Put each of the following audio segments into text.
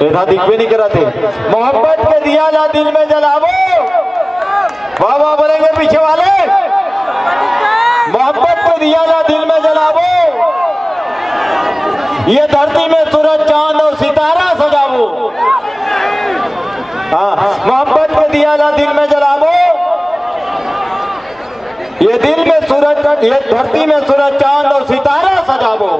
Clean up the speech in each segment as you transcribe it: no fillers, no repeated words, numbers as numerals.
ऐसा दिख भी नहीं कराते। मोहब्बत के दिया ला दिल में जलावो, वाह वाह बोलेंगे पीछे वाले। मोहब्बत के दिया ला दिल में जलावो, ये धरती में सूरज चांद और सितारा सजावो। हाँ, मोहब्बत के दिया ला दिल में जलावो, ये दिल में सूरज, ये धरती में सूरज चांद और सितारा सजावो।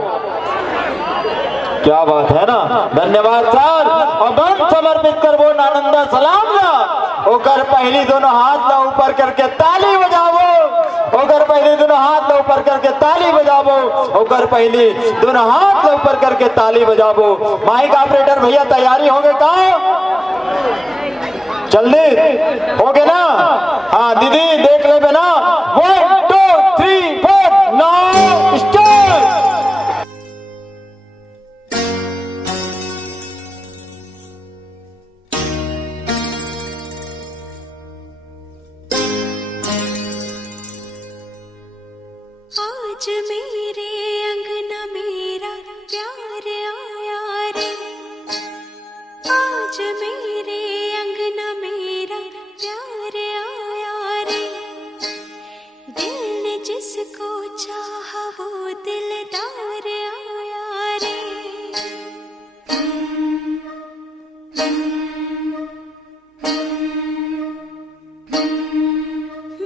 क्या बात है ना। धन्यवाद सर। और बम समर्पित कर वो नानंदा सलाम ला होकर पहली दोनों हाथ ला ऊपर करके ताली बजावो, होकर पहली दोनों हाथ ला ऊपर करके ताली बजावो, होकर पहली दोनों हाथ ला ऊपर करके ताली बजावो। माइक ऑपरेटर भैया तैयारी होंगे का? जल्दी हो गए ना? हाँ दीदी देख ले बेना। 1 2 3 4 नाउ स्टार्ट। आज मेरे अंगना मेरा प्यार आया रे, आज मेरे अंगना मेरा प्यार आया रे। दिल ने जिसको चाहा वो दिलदार आया रे।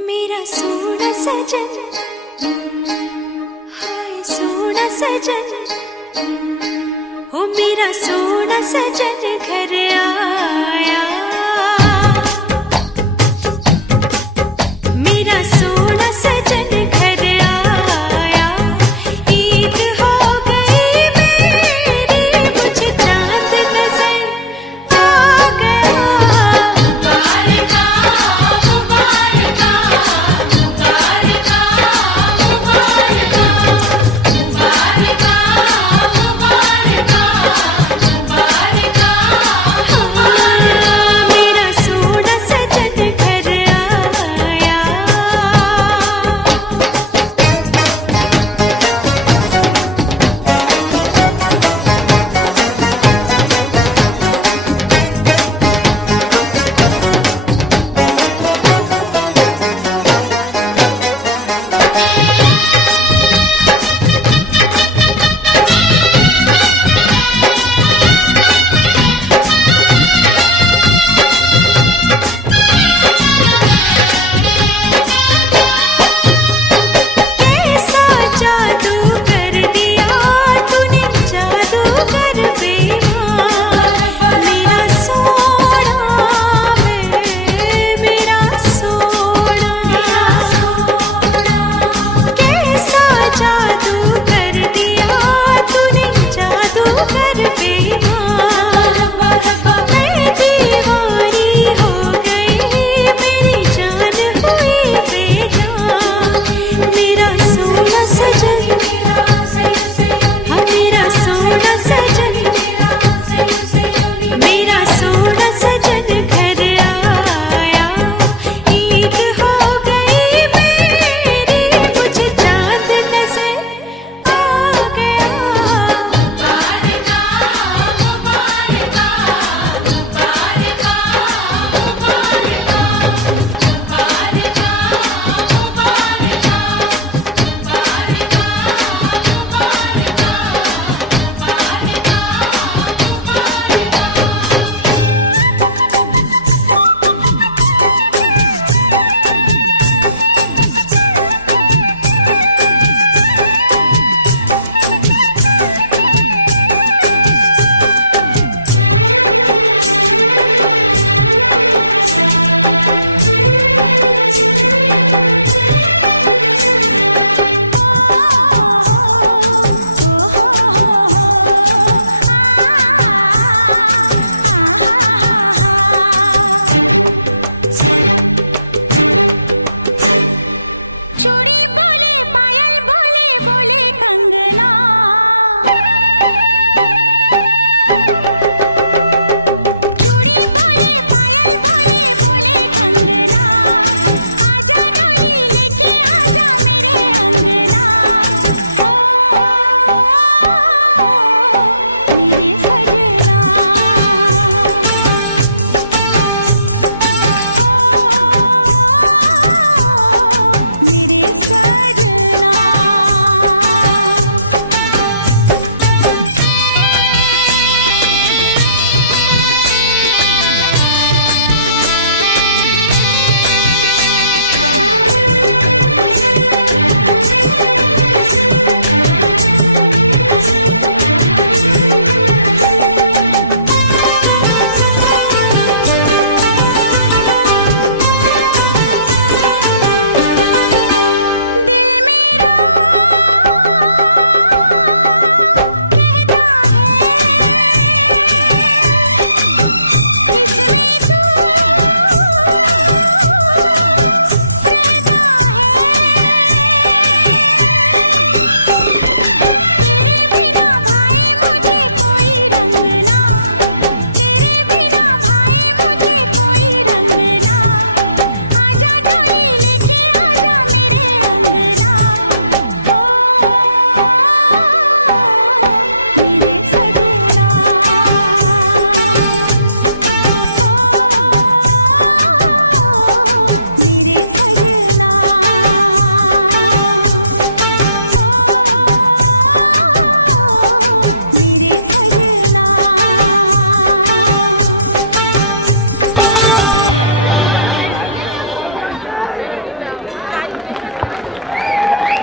मेरा सोना सजन, हाय सोना सजन, ओ मेरा सोना सजन घर आया। मेरा सोना सजन घर आया। ईद हो गई मेरी, मुझे चांद नजर आ गया। मुबारका मुबारका मुबारका मुबारका मुबारका मुबारका मुबारका।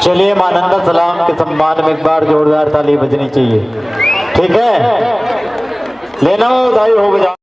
चलिए मानंदा सलाम के सम्मान में एक बार जोरदार ताली बजनी चाहिए। ठीक है, लेना हो दाई हो गया।